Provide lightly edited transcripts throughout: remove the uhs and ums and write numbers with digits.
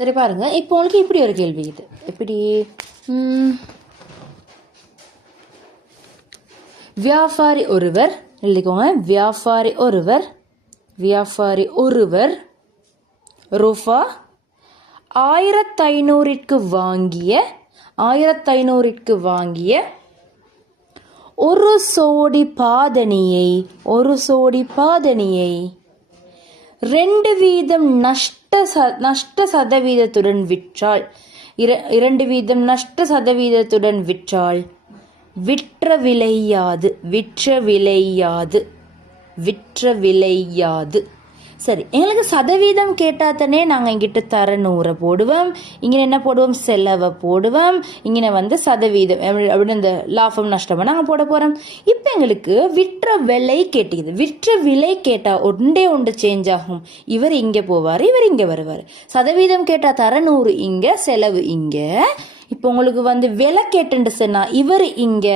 சரி பாருங்க, இப்போ உங்களுக்கு இப்படி ஒரு கேள்வி இது. எப்படி? வியாபாரி ஒருவர், எழுதிக்கோங்க, வியாபாரி ஒருவர் ரூபா 1500 வாங்கிய ஒரு சோடி பாதணியை 2 வீதம் நஷ்ட சதவீதத்துடன் விற்றால் 2 வீதம் நஷ்ட சதவீதத்துடன் விற்றால் விற்ற விலையாது. சரி, எங்களுக்கு சதவீதம் கேட்டால் தானே நாங்கள் இங்கிட்ட தர 100 போடுவோம், இங்கே என்ன போடுவோம், செலவை போடுவோம், இங்கே சதவீதம் அப்படின்னு இந்த லாபம் நஷ்டமாக நாங்கள் போட போகிறோம். இப்போ எங்களுக்கு விற்ற விலை கேட்டுக்குது. விற்ற விலை கேட்டால் ஒன்று சேஞ்ச் ஆகும். இவர் இங்கே போவார், இவர் இங்கே வருவார். சதவீதம் கேட்டால் தர 100 இங்கே, செலவு இங்கே. இப்போ உங்களுக்கு விலை கேட்டுன்னு சொன்னா இவர் இங்கே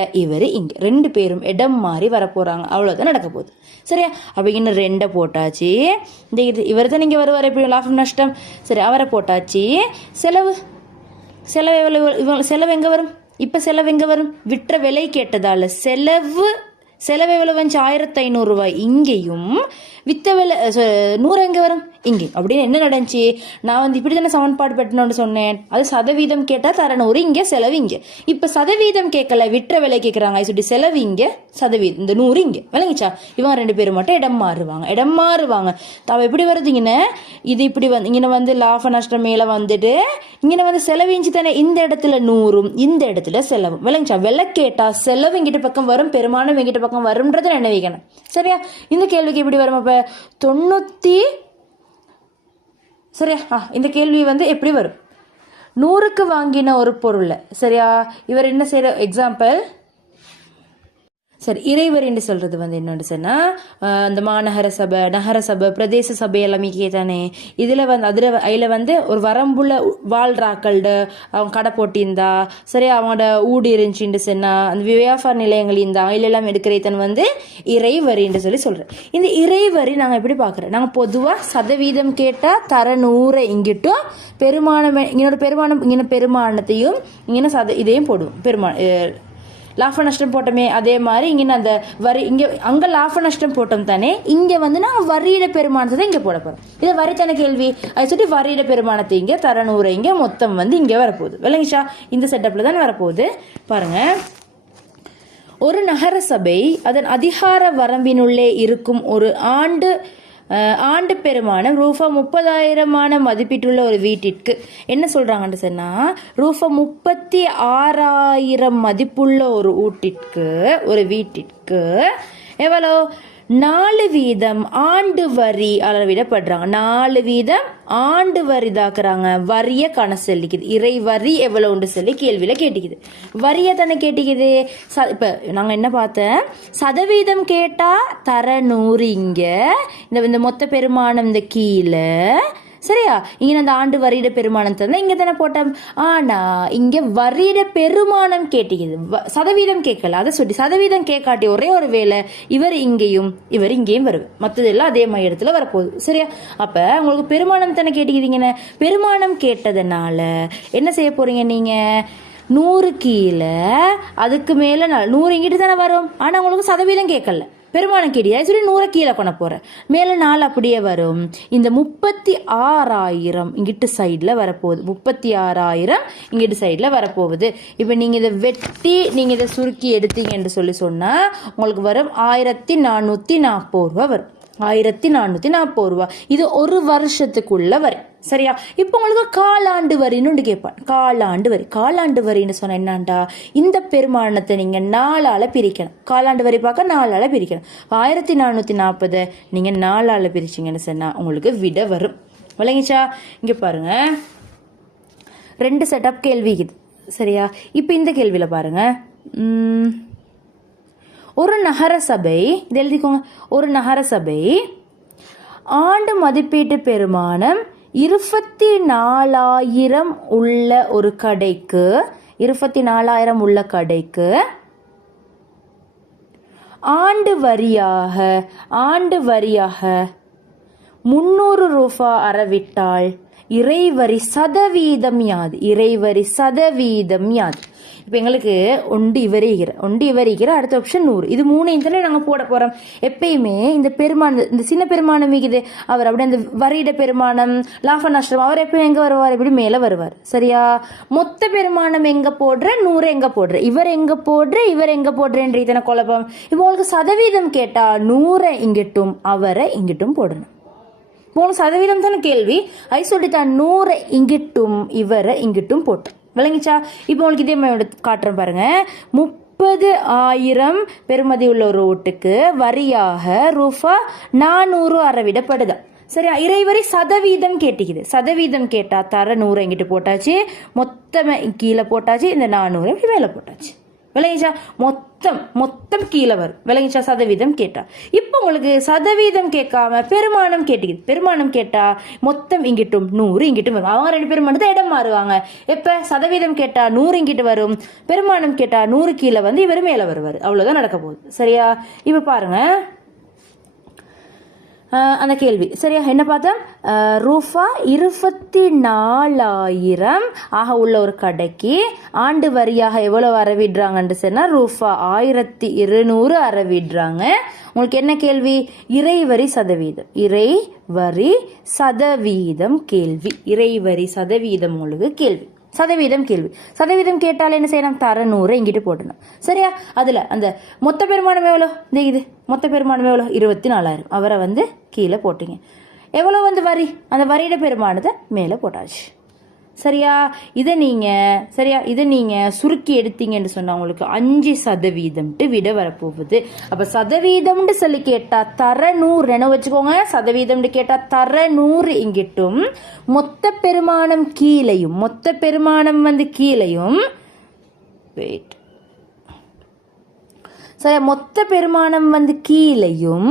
2 பேரும் இடம் மாறி வரப்போகிறாங்க. அவ்வளோதான் நடக்க போகுது. சரியா? அப்போ இன்னும் 2 போட்டாச்சு. இந்த இவர் தான் இங்கே வருவார், எப்படி லாபம் நஷ்டம். சரி, அவரை போட்டாச்சு. செலவு எங்கே வரும்? இப்போ செலவு எங்கே வரும்? விற்ற விலை கேட்டதால செலவு எவ்வளவு வந்துச்சு? 1500 ரூபாய் இங்கேயும், வித்த விலை 100 எங்கே வரும்? இங்கே. அப்படின்னு என்ன நடந்துச்சு? நான் இப்படி தானே சமன்பாடு பெட்டணும்னு சொன்னேன். அது சதவீதம் கேட்டால் தர 100 இங்கே, செலவு இங்கே. இப்போ சதவீதம் கேட்கல, விற்ற விலை கேட்குறாங்க. சொல்லி செலவு இங்கே, சதவீதம் இந்த 100 இங்கே. விளங்கிச்சா? இவங்க 2 பேரும் மட்டும் இடம் மாறுவாங்க. அவ எப்படி வருதுங்கன்னு இது இப்படி இங்கே லாப நஷ்டம் மேலே வந்துட்டு இங்கே செலவு இஞ்சி தானே. இந்த இடத்துல 100, இந்த இடத்துல செலவு. விளங்கிச்சா? விலை கேட்டால் செலவு இங்கிட்ட பக்கம் வரும், பெருமானம் இங்கிட்ட பக்கம் வரும்ன்றதை நினைவிக்கணும். சரியா? இந்த கேள்விக்கு எப்படி வரும்? அப்போ 90. சரியா? இந்த கேள்வி எப்படி வரும்? 100க்கு வாங்கின ஒரு பொருள். சரியா? இவர் என்ன செய்யற? எக்ஸாம்பிள். சரி, இறைவர் என்று சொல்றது என்னன்னு சொன்னா அந்த மாநகர சபை, நகர சபை, பிரதேச சபை எல்லாமே கேட்டானே. இதுல அதுல ஒரு வரம்புள்ள வாழ்றாக்கள்ட அவங்க கடை போட்டிருந்தா, சரி, அவங்களோட ஊடு இருந்துச்சுன்னு சொன்னா, அந்த வியாபார நிலையங்கள் இருந்தா எல்லாம் எடுக்கிறேன் இறைவரின்னு சொல்றேன். இந்த இறைவரி நாங்க எப்படி பாக்குறோம்? நாங்க பொதுவா சதவீதம் கேட்டா தர 100 இங்கிட்டும், பெருமானம் இங்கே பெருமானத்தையும் இங்கே இதையும் போடுவோம். லாப நஷ்டம் போட்டோமே, அதே மாதிரி இங்கே அந்த வரி இங்கே அங்கே லாப நஷ்டம் போட்டோம் தானே. இங்கே நான் வரியிட பெருமானத்தை தான் இங்கே போட போகிறோம். இதை வரித்தான கேள்வி. அதை சொல்லி வரியிட பெருமானத்தை இங்கே தர 100 இங்கே மொத்தம் இங்கே வரப்போகுது. விளங்கிச்சா? இந்த செட்டப்பில் தான் வரப்போகுது. பாருங்க, ஒரு நகர சபை அதன் அதிகார வரம்பினுள்ளே இருக்கும் ஒரு ஆண்டு பெருமானம் ரூபா 30,000 மதிப்பீட்டுள்ள ஒரு வீட்டிற்கு என்ன சொல்றாங்கன்னு சொன்னா, ரூபா 36,000 மதிப்புள்ள ஒரு வீட்டிற்கு எவ்வளோ? 4 வீதம் ஆண்டு வரி அளவிடப்படுறாங்க. 4 வீதம் ஆண்டு வரி தாக்குறாங்க. வரிய கண சொல்லிக்குது. இறை வரி எவ்வளவுன்னு சொல்லி கேள்வியில கேட்டுக்குது. வரிய தானே கேட்டுக்குது. இப்ப நாங்க என்ன பார்த்தேன்? சதவீதம் கேட்டா தர 100 இங்க, இந்த மொத்த பெருமானம் இந்த கீழே. சரியா? இங்க அந்த ஆண்டு வரியிட பெருமானம் தந்தா இங்க தானே போட்டோம். ஆனா இங்க வரியிட பெருமானம் கேட்டுக்குது, சதவீதம் கேட்கல. அதை சொல்லி சதவீதம் கேட்காட்டி ஒரே ஒரு வேலை, இவர் இங்கேயும் வருவேன். மற்றதெல்லாம் அதே மாதிரி இடத்துல வரப்போகுது. சரியா? அப்ப உங்களுக்கு பெருமானம் தானே கேட்டுக்கிறீங்க. பெருமானம் கேட்டதுனால என்ன செய்ய போறீங்க? நீங்க 100 கீழே, அதுக்கு மேல 100 இங்கிட்டு தானே வரும். ஆனா உங்களுக்கு சதவீதம் கேட்கல, பெருமானம் கேடியா சொல்லி 100 கீழே கொண்டு போறேன். மேல 4 அப்படியே வரும். இந்த 36,000 இங்கிட்டு சைட்ல வரப்போகுது. 36,000 இங்கிட்டு சைட்ல வரப்போகுது. இப்ப நீங்க இதை வெட்டி நீங்க இதை சுருக்கி எடுத்தீங்கன்னு சொன்னா உங்களுக்கு வரும் 1,440 ரூபா வரும். 1,440 ரூபா. இது ஒரு வருஷத்துக்குள்ள வரி. சரியா? இப்போ உங்களுக்கு காலாண்டு வரின்னு கேட்பான். காலாண்டு வரின்னு சொன்ன என்னண்டா, இந்த பெருமானத்தை நீங்க 4ஆல பிரிக்கணும். காலாண்டு வரி பார்க்க 4ஆல பிரிக்கணும். 1,440 நீங்க 4ஆல பிரிச்சிங்கன்னு சொன்னா உங்களுக்கு விட வரும். விளங்கிச்சா? இங்க பாருங்க, 2 செட்டப் கேள்வி இது. சரியா? இப்போ இந்த கேள்வியில பாருங்க, ஒரு நகர சபை, இது எழுதிக்கோங்க, ஒரு நகர சபை ஆண்டு மதிப்பீட்டு பெருமானம் 24,000 உள்ள ஒரு கடைக்கு 24,000 உள்ள கடைக்கு ஆண்டு வரியாக 300 ரூபாய் அறவிட்டால் இறைவரி சதவீதம் யாது? இறைவரி சதவீதம் யாது? இப்போ எங்களுக்கு ஒண்டி இவரிகிற அடுத்த ஆப்ஷன் 100. இது 3 தானே நாங்கள் போட போகிறோம். எப்பயுமே இந்த பெருமானம், இந்த சின்ன பெருமானம் மிகுது அவர் அப்படியே அந்த வரியிட பெருமானம், லாப நஷ்டம், அவர் எப்பயும் எங்கே வருவார்? இப்படி மேலே வருவார். சரியா? மொத்த பெருமானம் எங்கே போடுற, 100 எங்கே போடுற, இவர் எங்கே போடுற, இவர் எங்கே போடுறேன்ற இதனை குழப்பம். இப்போ உங்களுக்கு சதவீதம் கேட்டால் 100 இங்கிட்டும் அவரை இங்கிட்டும் போடணும். உங்களுக்கு சதவீதம் தானே கேள்வி. ஐ சொல்லித்தான் 100 இங்கிட்டும் இவரை இங்கிட்டும் போட்டு விளங்கிச்சா? இப்போ உங்களுக்கு இதே மாதிரி காட்டுறேன் பாருங்க. 30,000 பெறுமதி உள்ள ஒரு ஓட்டுக்கு வரியாக ரூபா 400 அறவிடப்படுதா? சரியா? இறைவரி சதவீதம் கேட்டுக்குது. சதவீதம் கேட்டா தர 100 எங்கிட்டு போட்டாச்சு, மொத்தமே கீழே போட்டாச்சு, இந்த 400 இப்படி மேலே போட்டாச்சு. விளங்கிச்சா? மொத்தம் கீழே வரும். விளங்கிச்சா? சதவீதம் கேட்டா. இப்போ உங்களுக்கு சதவீதம் கேட்காம பெருமானம் கேட்டுக்குது. பெருமானம் கேட்டா மொத்தம் இங்கிட்டும் 100 இங்கிட்டும் வரும். அவங்க 2 பேரும் மட்டும் இடம் மாறுவாங்க. எப்ப சதவீதம் கேட்டா 100 இங்கிட்டு வரும், பெருமானம் கேட்டா 100 கீழே வந்து இவர் மேலே வருவார். அவ்வளவுதான் நடக்க போகுது. சரியா? இப்ப பாருங்க அந்த கேள்வி. சரியா? என்ன பார்த்தோம்? ரூபா 24,000 ஆக உள்ள ஒரு கடைக்கு ஆண்டு வரியாக எவ்வளவு அறவிடுறாங்கன்னு சொன்னா ரூபா 1,200 அறவிடுறாங்க. உங்களுக்கு என்ன கேள்வி? இறைவரி சதவீதம். இறைவரி சதவீதம் கேள்வி. இறைவரி சதவீதம் உங்களுக்கு கேள்வி. சதவீதம் கேள்வி. சதவீதம் கேட்டால் என்ன செய்யணும்? தர 100 இங்கிட்டு போடணும். சரியா? அதுல அந்த மொத்த பெருமானம் எவ்வளோ? இது மொத்த பெருமானம் எவ்வளோ? 24,000. அவரை வந்து கீழே போட்டீங்க. எவ்வளோ வந்து வரி? அந்த வரியிட பெருமானத்தை மேலே போட்டாச்சு. சரியா? இதை நீங்க சுருக்கி எடுத்தீங்கன்னு சொன்னா உங்களுக்கு 5% விட வரப்போகுது. அப்ப சதவீதம்னு சொல்லி கேட்டா தர 100 என்ன வச்சுக்கோங்க. சதவீதம்னு கேட்டா தர 100 இங்கிட்டும் மொத்த பெருமானம் கீழையும், மொத்த பெருமானம் வந்து கீழையும், வெயிட், சரி, மொத்த பெருமானம் வந்து கீழையும்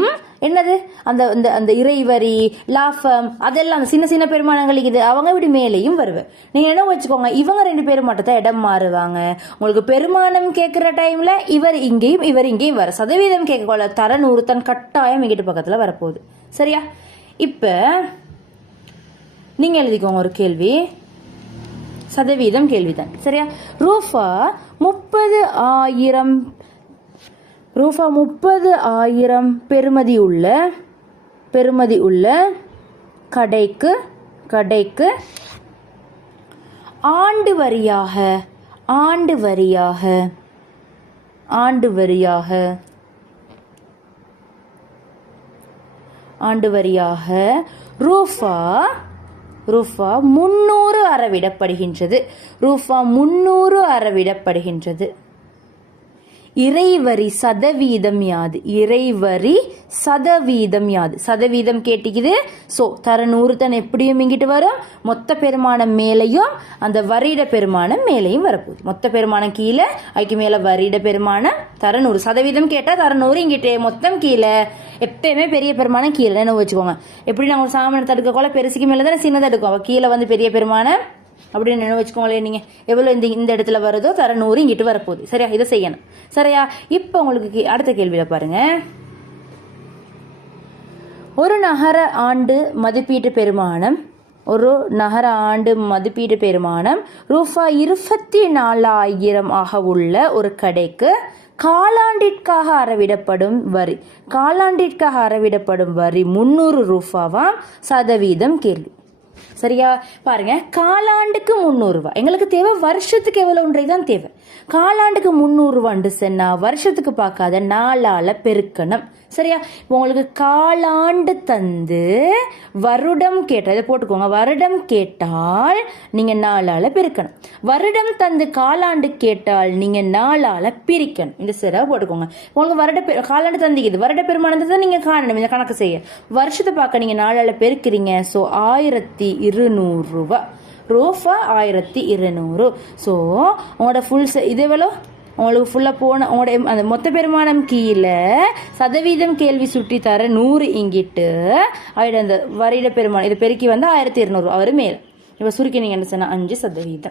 என்னது அந்த அந்த இறைவரி லாபம் அதெல்லாம் அந்த சின்ன சின்ன பெருமானங்கள் இது அவங்க இப்படி மேலேயும் வருவேன். நீங்க என்ன வச்சுக்கோங்க, இவங்க 2 பேரும் மட்டும் தான் இடம் மாறுவாங்க. உங்களுக்கு பெருமானம் கேட்கிற டைம்ல இவர் இங்கேயும் இவர் இங்கேயும் வர. சதவீதம் கேட்கல தர 100 தன் கட்டாயம் இங்கிட்டு பக்கத்துல வரப்போகுது. சரியா? இப்ப நீங்க எழுதிக்கோங்க ஒரு கேள்வி, சதவீதம் கேள்விதான். சரியா? ரூபா 30,000 பெறுமதி உள்ள கடைக்கு ஆண்டு வரியாக ரூபா 300 அறவிடப்படுகின்றது. இறைவரி சதவீதம் யாது? இறைவரி சதவீதம் யாது? சதவீதம் கேட்டிக்குது. சோ தர 100 தான் எப்படியும் இங்கிட்டு வரும். மொத்த பெருமானம் மேலையும் அந்த வரியிட பெருமானம் மேலையும் வரப்போகுது. மொத்த பெருமானம் கீழே, அதுக்கு மேல வரியிட பெருமானம் தர 100. சதவீதம் கேட்டா தர 100 இங்கிட்டே, மொத்தம் கீழே. எப்பயுமே பெரிய பெருமானம் கீழே என்ன வச்சுக்கோங்க. எப்படி நாங்கள் ஒரு சாமானத்தை எடுக்கக்குள்ள பெருசுக்கு மேலே தானே சின்னதாக எடுக்கும். அவள் கீழே வந்து பெரிய பெருமானம் அப்படின்னு நினைவு வச்சுக்கோங்களேன். நீங்கள் எவ்வளோ இந்த இடத்துல வருதோ தர 100 இங்கிட்டு வரப்போகுது. சரியா? இதை செய்யணும். சரியா? இப்போ உங்களுக்கு அடுத்த கேள்வியில் பாருங்க. ஒரு நகர ஆண்டு மதிப்பீட்டு பெருமானம் ரூபா 24,000 ஆக உள்ள ஒரு கடைக்கு காலாண்டிற்காக அறவிடப்படும் வரி 300 ரூபாவாம். சதவீதம் கேள்வி. சரியா? பாருங்க, காலாண்டுக்கு 300 ரூபாய் எங்களுக்கு தேவை. வருஷத்துக்கு எவ்வளவுன்றது தான் தேவை. காலாண்டுக்கு 300 ரூபான்னு சொன்னா வருஷத்துக்கு பார்க்காத 4ஆல பெருக்கணும். சரியா? இப்போ உங்களுக்கு காலாண்டு தந்து வருடம் கேட்டால் இதை போட்டுக்கோங்க. வருடம் கேட்டால் நீங்க 4ஆல பெருக்கணும். வருடம் தந்து காலாண்டு கேட்டால் நீங்க 4ஆல பிரிக்கணும். இந்த சரியா போட்டுக்கோங்க. உங்களுக்கு காலாண்டு தந்திக்குது, வருட பெருமானத்தை தான் நீங்க காணணும். இந்த கணக்கு செய்ய வருஷத்தை பார்க்க நீங்க 4ஆல பெருக்கிறீங்க. ஸோ 1,200 ரூபாய். ரூபா 1,200. ஸோ உங்களோட ஃபுல் இது எவ்வளோ? உங்களுக்கு ஃபுல்லாக போன உங்களோட அந்த மொத்த பெருமானம் கீழே சதவீதம் கேள்வி சுற்றி தர 100 இங்கிட்டு அவட அந்த வரியிட பெருமானம் இதை பெருக்கி வந்து 1,200 அவர் மேல். இப்போ சுருக்கினீங்கன்னு சொன்னால் 5%.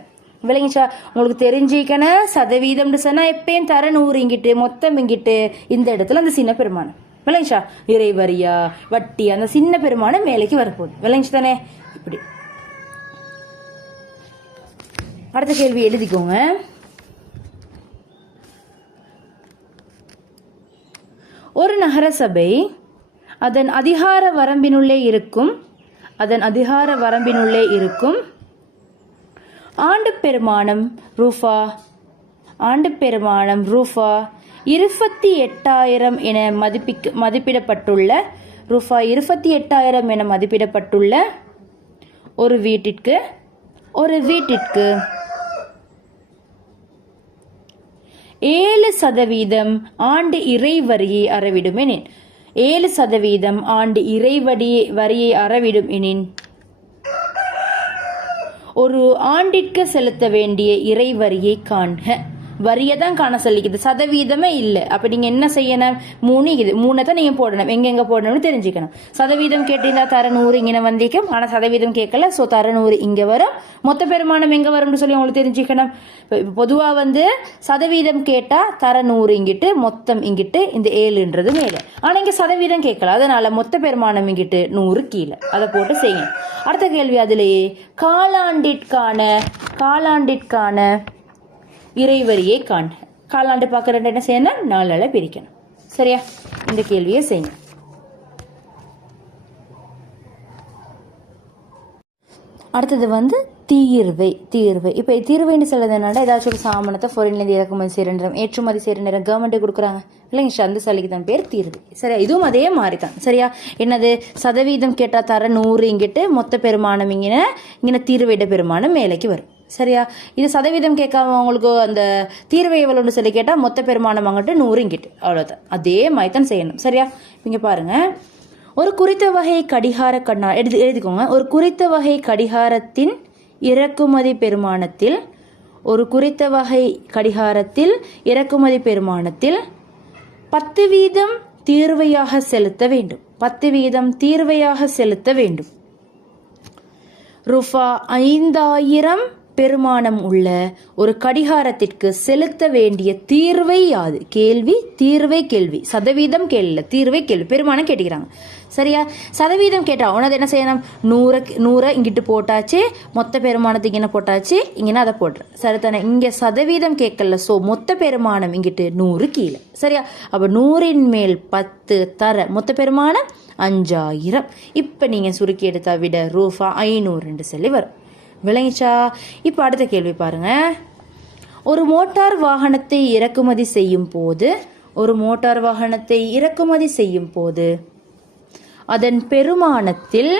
விளங்கிச்சா? உங்களுக்கு தெரிஞ்சிக்கணும். சதவீதம்னு சொன்னால் எப்பயும் தர 100 இங்கிட்டு, மொத்தம் இங்கிட்டு, இந்த இடத்துல அந்த சின்ன பெருமானம். விளங்கிச்சா? இறைவரியா வட்டி அந்த சின்ன பெருமானம் மேலைக்கு வரப்போகுது. விளங்கிச்சு தானே? இப்படி அடுத்த கேள்வி எழுதிக்கோங்க. ஒரு நகரசபை அதன் அதிகார வரம்பினுள்ளே இருக்கும் ஆண்டு பெருமானம் ரூபா 28,000 என மதிப்பிடப்பட்டுள்ள ஒரு வீட்டிற்கு 7% ஆண்டு இறைவரியை அறவிடும் எனின் 7% ஆண்டு இறைவரியை அறவிடும் எனின் ஒரு ஆண்டிற்கு செலுத்த வேண்டிய இறைவரியை காண்க. வரியை தான் காண சொல்லிக்குது, சதவீதமே இல்லை. அப்போ நீங்கள் என்ன செய்யணும்? 3 தான் நீங்கள் போடணும். எங்கெங்கே போடணும்னு தெரிஞ்சுக்கணும். சதவீதம் கேட்டிருந்தா தர 100 இங்கே வந்திருக்கும். ஆனால் சதவீதம் கேட்கல. ஸோ தர 100 இங்கே வரும். மொத்த பெருமானம் எங்கே வரும்னு சொல்லி உங்களுக்கு தெரிஞ்சுக்கணும். பொதுவாக சதவீதம் கேட்டால் தர 100 இங்கிட்டு, மொத்தம் இங்கிட்டு, இந்த 7ன்றது மேலே. ஆனால் இங்கே சதவீதம் கேட்கல. அதனால மொத்த பெருமானம் இங்கிட்டு 100 கீழே. அதை போட்டு செய்யணும். அடுத்த கேள்வி அதிலேயே காலாண்டிற்கான இறைவரியை காண்க. காலாண்டு பார்க்குற என்ன செய்யணும்? 4 பிரிக்கணும். சரியா? இந்த கேள்வியை செய்யணும். அடுத்தது தீர்வை. இப்போ தீர்வைன்னு சொல்லுறது என்னன்னா, ஏதாச்சும் ஒரு சாமானத்தை ஃபாரின்லேருந்து இறக்குமதி செய்கிற நேரம், ஏற்றுமதி செய்கிற நேரம் கவர்மெண்ட்டே கொடுக்குறாங்க இல்லைங்க, அந்த சலுகை தான் பேர் தீர்வு. சரியா? இதுவும் அதே மாதிரி தான். சரியா? என்னது? சதவீதம் கேட்டால் தர 100 இங்கிட்டு, மொத்த பெருமானம் இங்கே தீர்வையிட பெருமானம் மேலைக்கு வரும். சரியா? இது சதவீதம் கேட்காம உங்களுக்கு அந்த தீர்வை எவ்வளோன்னு சொல்லி கேட்டால் மொத்த பெருமானம் அங்கிட்டு 100 இங்கிட்டு, அவ்வளோதான். அதே மாதிரி தான் செய்யணும். சரியா? இங்கே பாருங்கள், ஒரு குறித்த வகை கடிகார எழுதிக்கோங்க. ஒரு குறித்த வகை கடிகாரத்தின் இறக்குமதி பெருமானத்தில் 10% தீர்வையாக செலுத்த வேண்டும். ரூபா 5,000 பெருமானம் உள்ள ஒரு கடிகாரத்திற்கு செலுத்த வேண்டிய தீர்வை யாது? கேள்வி. சதவீதம் கேள்வி, தீர்வை கேள்வி. பெருமானம் கேட்டுக்கிறாங்க. சரியா? சதவீதம் கேட்டா உனது என்ன செய்யணும்? 100 இங்கிட்டு போட்டாச்சு, மொத்த பெருமானத்துக்கு என்ன போட்டாச்சு, இங்கன்னா அதை போடுற. சரிதானே? இங்கே சதவீதம் கேட்கல. ஸோ மொத்த பெருமானம் இங்கிட்டு 100 கீழே. சரியா? அப்போ 100ன் மேல் 10 தர மொத்த பெருமானம் 5,000. இப்போ நீங்கள் சுருக்கி எடுத்தா விட ரூபா 500 சொல்லி வரும். விளங்கிச்சா? இப்போ அடுத்த கேள்வி பாருங்க. ஒரு மோட்டார் வாகனத்தை இறக்குமதி செய்யும் போது அதன் பெருமானத்தில்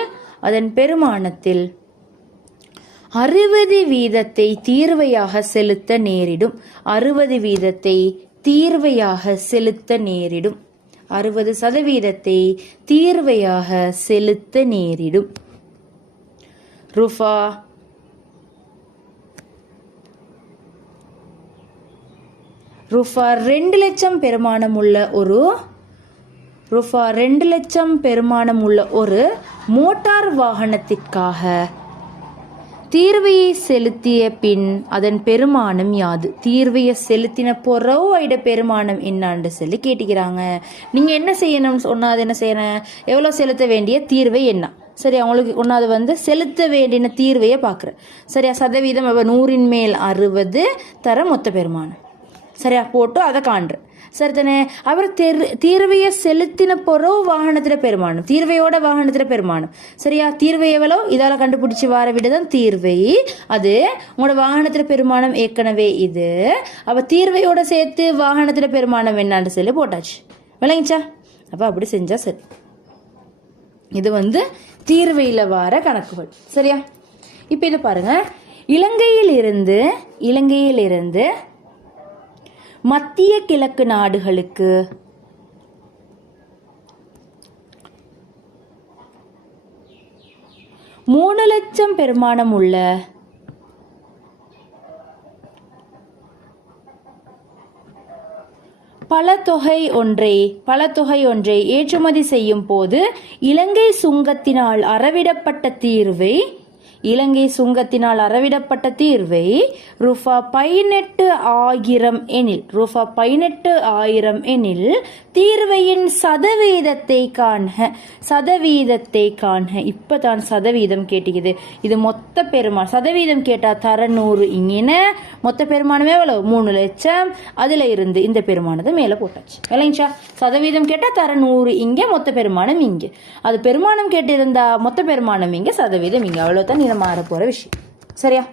60% தீர்வையாக செலுத்த நேரிடும். 60% தீர்வையாக செலுத்த நேரிடும். ரூபா 2 லட்சம் பெருமானம் உள்ள ஒரு மோட்டார் வாகனத்திற்காக தீர்வையை செலுத்திய பின் அதன் பெருமானம் யாது? தீர்வையை செலுத்தின பொறவு ஐட பெருமானம் என்னான்னு சொல்லி கேட்டுக்கிறாங்க. நீங்கள் என்ன செய்யணும் சொன்னால் என்ன செய்யணும்? எவ்வளோ செலுத்த வேண்டிய தீர்வை என்ன? சரி, அவங்களுக்கு ஒன்றாவது செலுத்த வேண்டிய தீர்வையை பார்க்குறேன். சரியா? சதவீதம் 100ன் மேல் 60 தர மொத்த பெருமானம். சரியா? போட்டு அதை காண்றேன். சரிதானே? அவர் தீர்வையை செலுத்தின பொறவு வாகனத்தில் பெருமானம், தீர்வையோட வாகனத்தில் பெருமானம். சரியா? தீர்வை எவ்வளோ இதால் கண்டுபிடிச்சி வர விடதான் தீர்வை. அது உங்களோட வாகனத்தில் பெருமானம் ஏற்கனவே இது. அப்போ தீர்வையோட சேர்த்து வாகனத்தில் பெருமானம் என்னான்னு சொல்லி போட்டாச்சு. விளங்கிச்சா? அப்போ அப்படி செஞ்சா சரி. இது தீர்வையில் வர கணக்குகள். சரியா? இப்போ இது பாருங்க. இலங்கையிலிருந்து மத்திய கிழக்கு நாடுகளுக்கு 3 லட்சம் பெருமானம் உள்ள பல தொகை ஒன்றை ஏற்றுமதி செய்யும் போது இலங்கை சுங்கத்தினால் அறவிடப்பட்ட தீர்வை இலங்கை சுங்கத்தினால் அறவிடப்பட்ட தீர்வை ரூபா 18,000 எனில் தீர்வையின் சதவீதத்தை காண்க. இப்பதான் சதவீதம் கேட்டுக்குது. இது மொத்த பெருமானம். சதவீதம் கேட்டா தர 100 இங்கின மொத்த பெருமானம் எவ்வளவு 3 லட்சம். அதுல இருந்து இந்த பெருமானத்தை மேல போட்டாச்சு. இல்லைங்களா? சதவீதம் கேட்டா தர 100 இங்க மொத்த பெருமானம் இங்க. அது பெருமானம் கேட்டிருந்தா மொத்த பெருமானம் இங்க சதவீதம் இங்க. அவ்வளவுதான் நீங்க மாற போற விஷயம். சரியா?